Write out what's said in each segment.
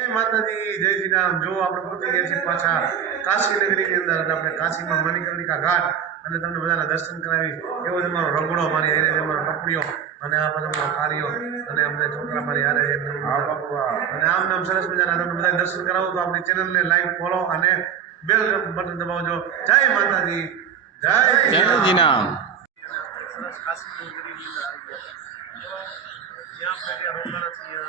જય માતાજી જય શ્રી રામ જો આપણે પહોંચી ગયા છીએ પાછા કાશી નગરીની અંદર અને આપણે કાશીમાં મણિકર્ણિકા ઘાટ અને તમને બધાના દર્શન કરાવી એવો તમારો રગડો મારી એને તમારો ટપડીઓ અને આ બધા મારો કાર્યો અને અમને છોકરા મારી હારે અને આમ નામ સરસ મજાના તમને બધા દર્શન કરાવો તો આપણી ચેનલને લાઈક ફોલો અને બેલ બટન દબાવજો. જય માતાજી જય શ્રી રામ. સરસ કાશી નગરીની અંદર આવી ગયા. ત્યાં આપણે રોકાણા છીએ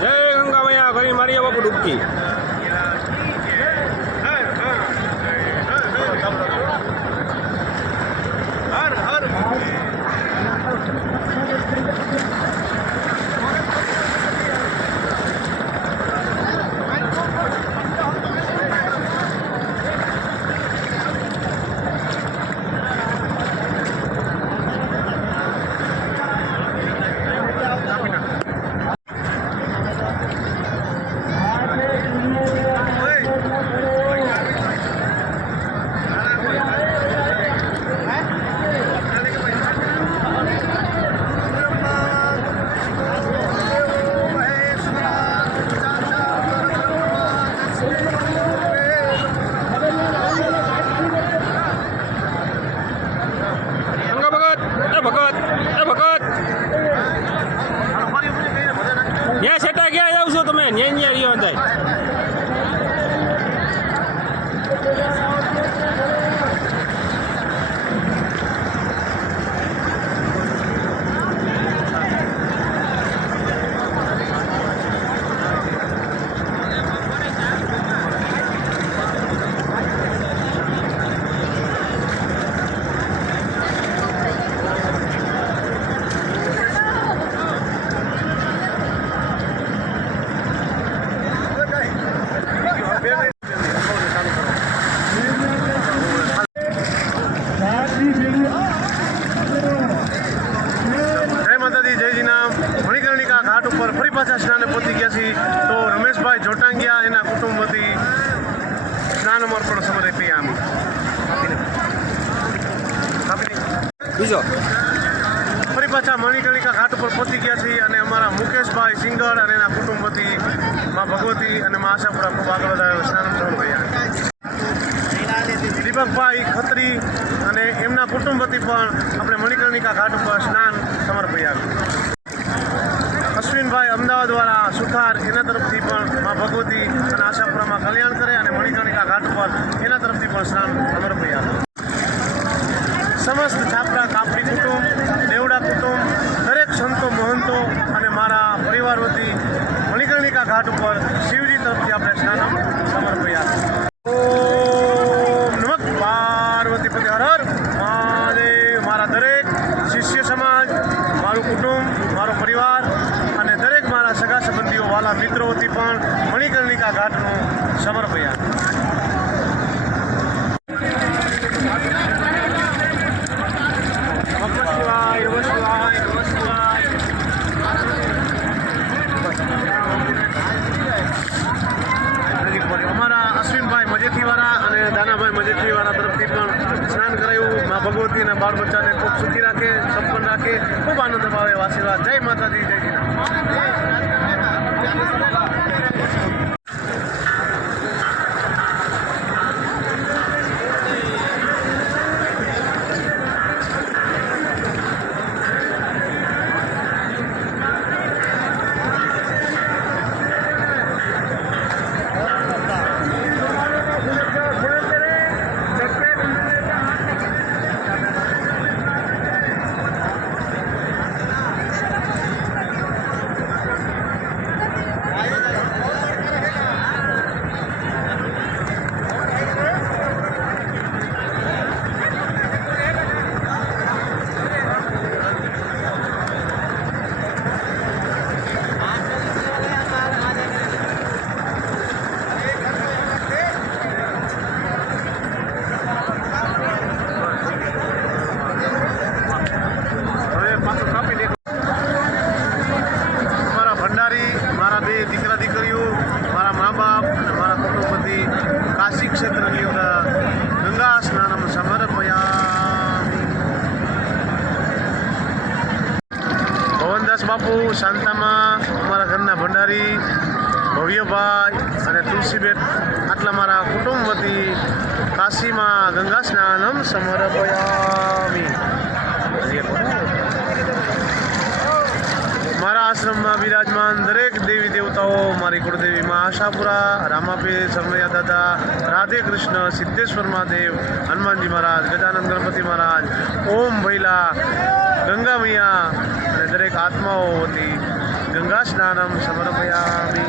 જય ગંગા મૈયા ઘણી મારી બાપુ ડૂબકી હર હર ગંગા ભગત એ ભગત એ ભગત ન્યા સેટા ક્યાં જાવ છો તમે ન્યા ન્યા રહ્યો અંદર જય માતાજી જય જીનામ મણિકર્ણિકા ઘાટ ઉપર ફરી પાછા સ્નાને પહોંચી ગયા છીએ તો રમેશભાઈ જોટાંગિયા એના કુટુંબ વતી સ્નાનમર્પણ સમર્પયામિ બીજો ફરી પાછા મણિકર્ણિકા ઘાટ ઉપર પહોંચી ગયા છીએ અને અમારા મુકેશભાઈ સિંગર અને એના કુટુંબ વતી ભગવતી અને મહાસાપુરા ખૂબ આગળ વધારે સ્નાન સમર્પયા દીપકભાઈ ખત્રી અને એમના કુટુંબ વતી પણ આપણે મણિકર્ણિકા ઘાટ ઉપર સ્નાન સમર્પયા અશ્વિનભાઈ અમદાવાદ વાળા સુથાર એના તરફથી પણ મા ભગવતી અને આશાપુરામાં કલ્યાણ મણિકર્ણિકા ઘાટ ઉપર એના તરફથી પણ સ્નાન સમર્પયા સમસ્ત છાપરા કાપડી કુટુંબ દેવડા કુટુંબ દરેક સંતો મહંતો અને મારા પરિવાર વતી મણિકર્ણિકા ઘાટ ઉપર શિવજી તરફથી આપણે સ્નાન સમર્પયા ઓમ નમઃ પાર્વતી પતિ હર હર મહાદેવ મારા દરેક શિષ્ય સમાજ મારું કુટુંબ મારો પરિવાર અને દરેક મારા સગા સંબંધીઓ વાલા મિત્રો વતી પણ મણિકર્ણિકા ઘાટનું સમર્પયા નમઃ શિવાય નમઃ શિવાય નમઃ શિવાય અમારા અશ્વિનભાઈ મજેઠીવાળા અને દાનાભાઈ મજેઠીવાળા તરફથી પણ સ્નાન કરાયું મા ભગવતી અને બાળ બચ્ચાને ખૂબ સુખી રાખે સંપન્ન રાખે ખૂબ આનંદ અપાવે એવા આશીર્વાદ જય માતાજી જય જીના હવે પાછું કાપી દે મારા ભંડારી મારા બે દીકરા દીકરીઓ મારા મા બાપ અને મારા કુટુંબથી કાશી ક્ષેત્રની અંદર ગંગા સ્નાનમ સમર્પયામિ ભવનદાસ બાપુ શાંતામાં અમારા ઘરના ભંડારી ભવ્યભાઈ અને તુલસીબેન આટલા મારા કુટુંબ વતી કાશીમાં ગંગા સ્નાનમ સમર્પયામિ મારા આશ્રમમાં બિરાજમાન દરેક દેવી દેવતાઓ, મારી કુળદેવી માં આશાપુરા, રામાપીર સરમૈયા દાદા, રાધે કૃષ્ણ, સિદ્ધેશ્વર મહાદેવ, હનુમાનજી મહારાજ, ગજાનંદ ગણપતિ મહારાજ, ઓમ ભૈલા ગંગા મૈયા અને દરેક આત્માઓ વતી ગંગા સ્નાનમ સમર્પયામી.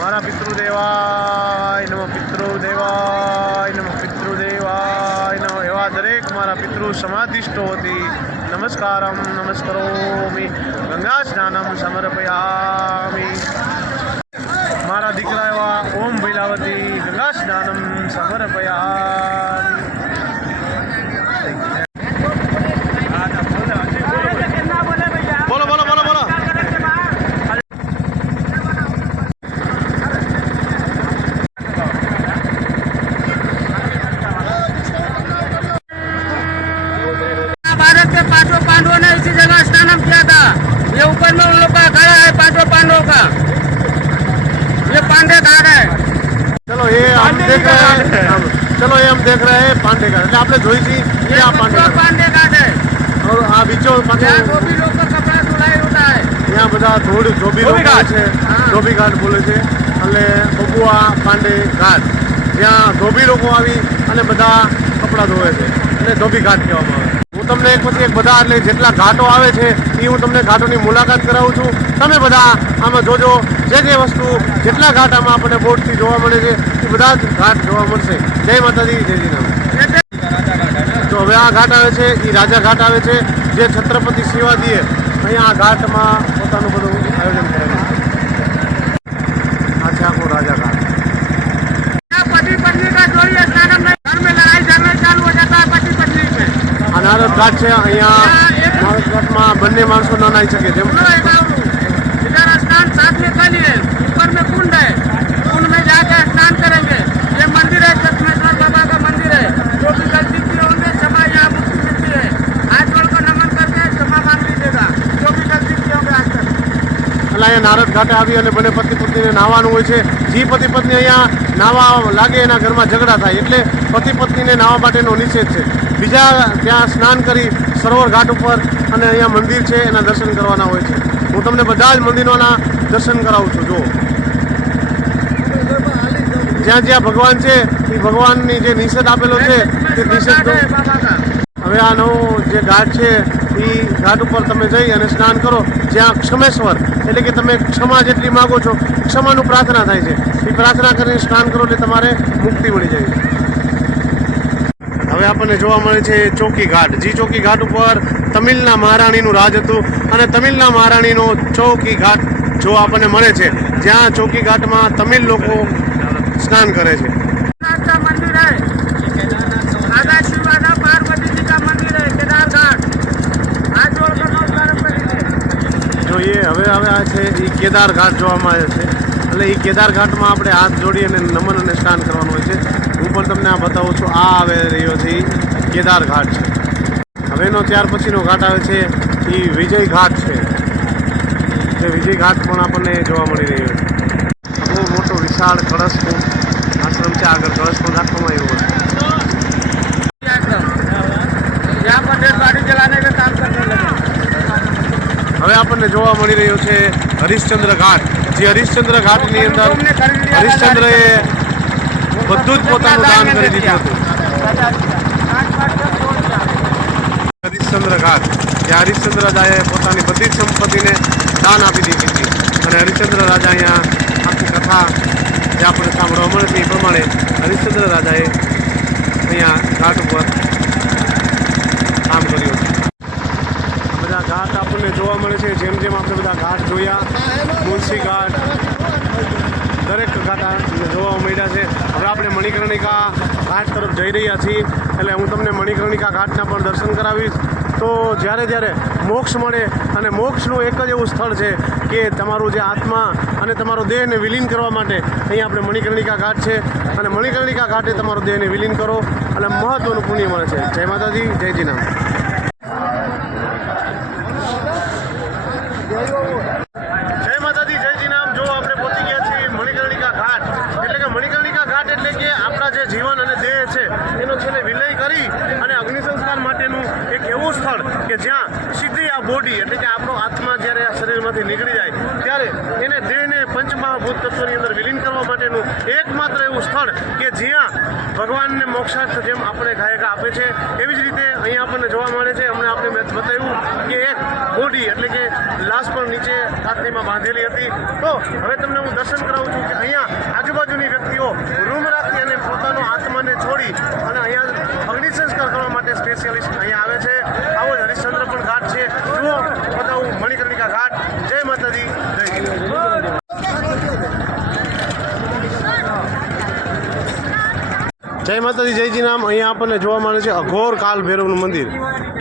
મારા પિતૃદેવાય નમ, પિતૃદેવાય નમ પિતૃદેવાય નમ એવા દરેક મારા પિતૃ સમાધિષ્ટો વતી નમસ્કારમ નમસ્કરોમિ ગંગા સ્નાનમ સમર્પયામી મારા દીકરા એવા ઓમ ભૈલાવતી ગંગા સ્નાનમ સમર્પયામિ पांडवों ने इसी जगह स्नान किया था ये ऊपर में उन लोग का अखाड़ा है पांचों पांडवों का ये पांडे घाट है ચલો એ આમ દેખ રહ્યા ચલો એ આમ દેખ રહ્યા પાંડે ઘાટ એટલે આપણે જોઈ છીએ કે આ પાંડે પાંડે ઘાટ હે આ બીજો પાંડે ધોબી લોકો કપડા ધોલાઈ હોતા હે ત્યાં બધા ધોળ ધોબી લોકો છે. ધોબી ઘાટ બોલે છે. અને બબુઆ પાંડે ઘાટ. જ્યાં ધોબી લોકો આવી અને બધા કપડાં ધોવે છે. અને ધોબી ઘાટ કહેવામાં આવે. છે હું તમને એક પછી એક બધા એટલે જેટલા ઘાટો આવે છે એ હું તમને ઘાટોની મુલાકાત કરાવું છું. તમે બધા આમાં જોજો, જે જે વસ્તુ જેટલા ઘાટ આમાં આપણને બોટથી જોવા મળે છે, એ બધા જ ઘાટ જોવા મળશે. જય માતાજી, જય જીનામ તો હવે આ ઘાટ આવે છે એ રાજા ઘાટ આવે છે, જે છત્રપતિ શિવાજીએ અહીંયા આ ઘાટમાં પોતાનું બધું આયોજન કરેલું છે. આ છે આખો રાજા ઘાટ છે અહીંયા માણસ ઘાટમાં બંને માણસો ન નાહી શકે જેમ નારદ ઘાટે આવી અને બંને પતિ પત્નીને નાહવાનું હોય છે. જે પતિ પત્ની અહીંયા નાહવા લાગે, એના ઘરમાં ઝઘડા થાય, એટલે પતિ પત્નીને નાહવા માટેનો નિષેધ છે. બીજા ત્યાં સ્નાન કરી સરોવર ઘાટ ઉપર અને અહીંયા મંદિર છે, એના દર્શન કરવાના હોય છે. હું તમને બધા જ મંદિરોના દર્શન કરાવું છું જો જ્યાં જ્યાં ભગવાન છે, એ ભગવાનની જે નિષેધ આપેલો છે, તે નિષેધ હવે આ નવો જે ઘાટ છે એ ઘાટ ઉપર તમે જઈ અને સ્નાન કરો, જ્યાં ક્ષમેશ્વર, એટલે કે તમે ક્ષમા જેટલી માગો છો, ક્ષમાનું પ્રાર્થના થાય છે. એ પ્રાર્થના કરીને સ્નાન કરો એટલે તમારે મુક્તિ મળી જાય છે. હવે આપણને જોવા મળે છે ચોકી ઘાટ. જી ચોકી ઘાટ ઉપર તમિલના મહારાણીનું રાજ હતું અને તમિલના મહારાણીનો ચોકી ઘાટ જો આપણને મળે છે. જ્યાં ચોકી ઘાટમાં તમિલ લોકો સ્નાન કરે છે. હવે છે એ કેદાર ઘાટ જોવામાં આવે છે. એટલે એ કેદાર ઘાટમાં આપણે હાથ જોડી અને નમન અને સ્નાન કરવાનું હોય છે. હું પણ તમને આ બતાવું છું, આ આવે રહ્યો છે એ કેદાર ઘાટ છે. હવેનો ત્યાર પછીનો ઘાટ આવે છે એ વિજય ઘાટ છે. જે વિજય ઘાટ પણ આપણને જોવા મળી રહ્યો છે. બહુ મોટો વિશાળ કળશ આશ્રમ છે, આગળ કળશકુંડ રાખવામાં આવ્યો છે હવે આપણને જોવા મળી રહ્યો છે હરિશ્ચંદ્ર ઘાટ. જે હરિશ્ચંદ્ર ઘાટની અંદર હરિશ્ચંદ્રએ બધું જ પોતાનું દાન કરી દીધું હતું હરિશ્ચંદ્ર ઘાટ. જે હરિશ્ચંદ્ર રાજાએ પોતાની બધી જ સંપત્તિને દાન આપી દીધી હતી. અને હરિશ્ચંદ્ર રાજા અહીંયા આખી કથા જે આપણે સાંભળવા મળે છે એ પ્રમાણે હરિશ્ચંદ્ર રાજાએ અહીંયા ઘાટ ઉપર કામ કર્યું હતું આ બધા ઘાટ આપણને જોવા મળે છે જેમ જેમ આપણે બધા ઘાટ જોયા મુનસી ઘાટ. દરેક ઘાટ જોવા મળ્યા છે. હવે આપણે મણિકર્ણિકા ઘાટ તરફ જઈ રહ્યા છીએ. એટલે હું તમને મણિકર્ણિકા ઘાટના પણ દર્શન કરાવીશ. તો જ્યારે જ્યારે મોક્ષ મળે અને મોક્ષનું એક જ એવું સ્થળ છે કે તમારું જે આત્મા અને તમારો દેહને વિલીન કરવા માટે અહીંયા આપણે મણિકર્ણિકા ઘાટ છે. અને મણિકર્ણિકા ઘાટે તમારો દેહને વિલીન કરો. અને મહત્ત્વનું પુણ્ય મળે છે. જય માતાજી, જય જીનામ જય માતાજી જય જીનામ જો આપણે પહોંચી ગયા છીએ મણિકર્ણિકા ઘાટ. એટલે કે મણિકર્ણિકા ઘાટ એટલે કે આપણા જે જીવન અને દેહ છે, એનો છેલ્લે વિલય કરી અને અગ્નિ સંસ્કાર માટેનું એક એવું સ્થળ કે જ્યાં સીધી આ બોડી એટલે કે આપણો આત્મા જ્યારે આ શરીરમાંથી નીકળી જાય, ત્યારે એને દેહને પંચમહાભૂત તત્વની અંદર વિલીન કરવા માટેનું એકમાત્ર એવું સ્થળ કે જ્યાં ભગવાનને મોક્ષાર્થ જેમ આપણે ગાયકા આપે છે, એવી જ રીતે અહીંયા આપણને જોવા મળે છે. હમણાં આપણે બતાવ્યું કે બોડી એટલે કે લાશ પણ નીચે કાતરીમાં બાંધેલી હતી. તો હવે તમને હું દર્શન કરાવું છું કે અહીંયા આજુબાજુની વ્યક્તિઓ રૂમ રાખી અને પોતાનો આત્માને છોડી અને અહીંયા અગ્નિ સંસ્કાર કરવા માટે સ્પેશિયાલિસ્ટ અહીંયા આવે છે. આવો જ હરિશ્ચંદ્ર પણ ઘાટ છે. જુઓ, બતાવું, મણિકર્ણિકા ઘાટ. જય માતાજી, જય. જય માતાજી, જયજી નામ. અહીંયા આપણને જોવા મળે છે અઘોર કાલ ભૈરવનું મંદિર,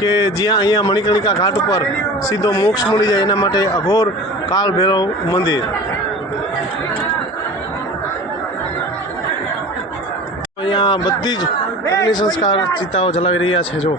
કે જ્યાં અહીંયા મણિકર્ણિકા ઘાટ ઉપર સીધો મોક્ષ મળી જાય એના માટે અઘોર કાલ ભૈરવ મંદિર. અહીંયા બધી જ અગ્નિ સંસ્કાર ચિતાઓ જલાવી રહ્યા છે, જો.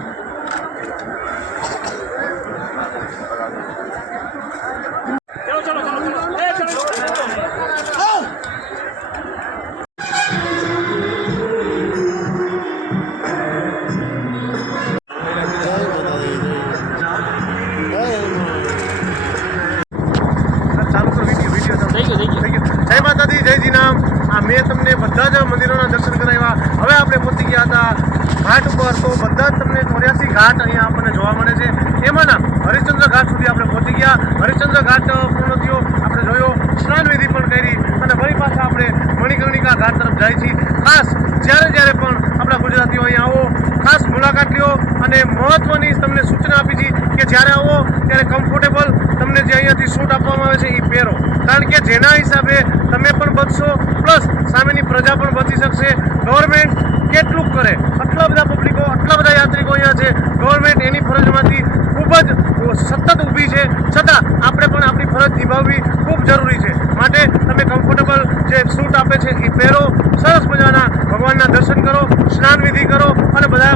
ઘાટ અહીંયા આપણને જોવા મળે છે. એમાંના હરિશ્ચંદ્ર ઘાટ સુધી આપણે પહોંચી ગયા. હરિશ્ચંદ્ર ઘાટ પૂર્ણ થયો આપણે જોયો. સ્નાન વિધિ પણ કરી અને ફરી પાછા આપણે મણિકર્ણિકા ઘાટ તરફ જાય છીએ. ખાસ જ્યારે જ્યારે પણ આપણા ગુજરાતીઓ અહીંયા આવો, ખાસ મુલાકાત લ્યો અને મહત્વની તમને સૂચના આપી છે કે જ્યારે આવો, ત્યારે કમ્ફર્ટેબલ તમને જે અહીંયાથી સૂટ આપવામાં આવે છે એ પહેરો. કારણ કે જેના હિસાબે તમે પણ બચશો પ્લસ સામેની પ્રજા પણ બચી શકશે. ગવર્મેન્ટ કેટલું કરે, આટલા બધા પબ્લિકો આટલા બધા યાત્રિકો અહીંયા છે. ગવર્મેન્ટ એની ફરજમાંથી ખૂબ જ સતત ઊભી છે. છતાં આપણે પણ આપણી ફરજ નિભાવવી ખૂબ જરૂરી છે. માટે તમે કમ્ફર્ટેબલ જે સૂટ આપે છે એ પહેરો. સરસ મજાના ભગવાનના દર્શન કરો, સ્નાન વિધિ કરો અને બધા